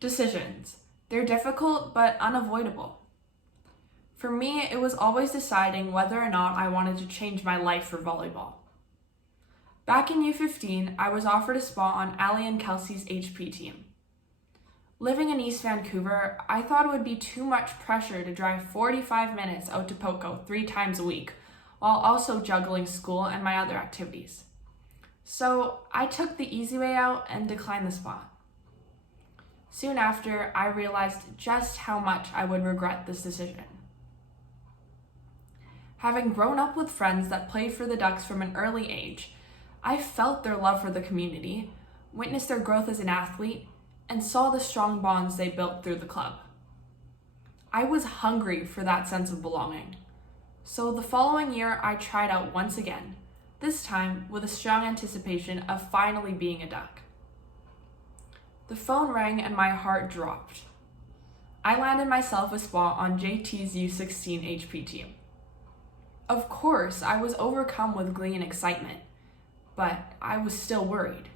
Decisions. They're difficult but unavoidable. For me, it was always deciding whether or not I wanted to change my life for volleyball. Back in U15, I was offered a spot on Allie and Kelsey's HP team. Living in East Vancouver, I thought it would be too much pressure to drive 45 minutes out to Poco 3 times a week, while also juggling school and my other activities. So I took the easy way out and declined the spot. Soon after, I realized just how much I would regret this decision. Having grown up with friends that played for the Ducks from an early age, I felt their love for the community, witnessed their growth as an athlete, and saw the strong bonds they built through the club. I was hungry for that sense of belonging. So the following year, I tried out once again, this time with a strong anticipation of finally being a Duck. The phone rang and my heart dropped. I landed myself a spot on JT's U16 HP team. Of course, I was overcome with glee and excitement, but I was still worried.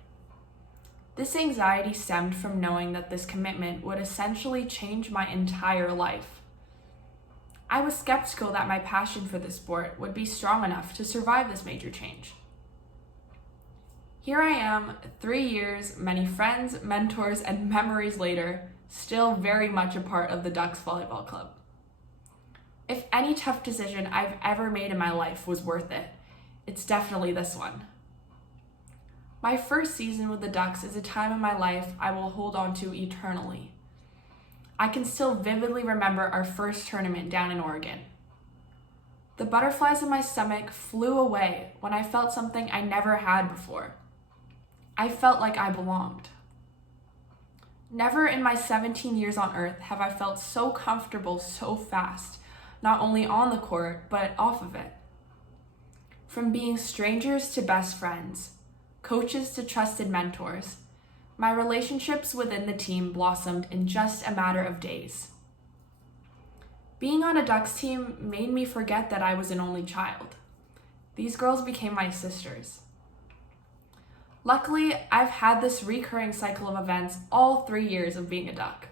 This anxiety stemmed from knowing that this commitment would essentially change my entire life. I was skeptical that my passion for the sport would be strong enough to survive this major change. Here I am, 3 years, many friends, mentors, and memories later, still very much a part of the Ducks Volleyball Club. If any tough decision I've ever made in my life was worth it, it's definitely this one. My first season with the Ducks is a time in my life I will hold on to eternally. I can still vividly remember our first tournament down in Oregon. The butterflies in my stomach flew away when I felt something I never had before. I felt like I belonged. Never in my 17 years on Earth have I felt so comfortable so fast, not only on the court, but off of it. From being strangers to best friends, coaches to trusted mentors, my relationships within the team blossomed in just a matter of days. Being on a Ducks team made me forget that I was an only child. These girls became my sisters. Luckily, I've had this recurring cycle of events all 3 years of being a Duck.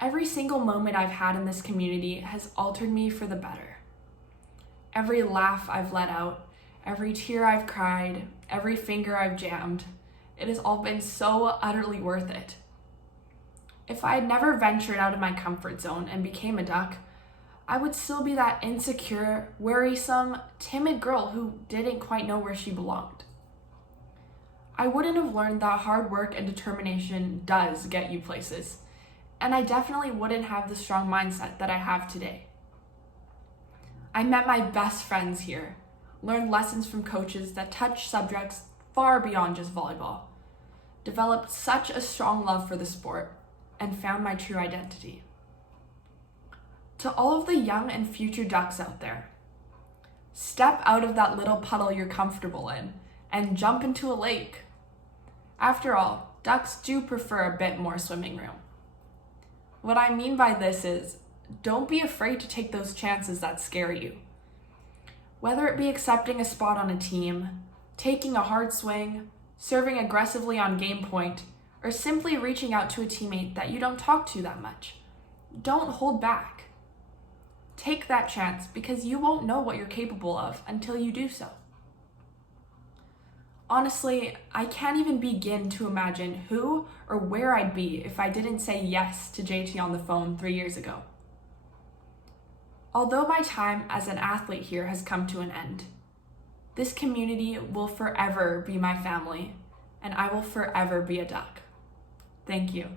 Every single moment I've had in this community has altered me for the better. Every laugh I've let out, every tear I've cried, every finger I've jammed, it has all been so utterly worth it. If I had never ventured out of my comfort zone and became a Duck, I would still be that insecure, worrisome, timid girl who didn't quite know where she belonged. I wouldn't have learned that hard work and determination does get you places, and I definitely wouldn't have the strong mindset that I have today. I met my best friends here, learned lessons from coaches that touch subjects far beyond just volleyball, developed such a strong love for the sport, and found my true identity. To all of the young and future Ducks out there, step out of that little puddle you're comfortable in and jump into a lake. After all, Ducks do prefer a bit more swimming room. What I mean by this is, don't be afraid to take those chances that scare you. Whether it be accepting a spot on a team, taking a hard swing, serving aggressively on game point, or simply reaching out to a teammate that you don't talk to that much, don't hold back. Take that chance because you won't know what you're capable of until you do so. Honestly, I can't even begin to imagine who or where I'd be if I didn't say yes to JT on the phone 3 years ago. Although my time as an athlete here has come to an end, this community will forever be my family, and I will forever be a Duck. Thank you.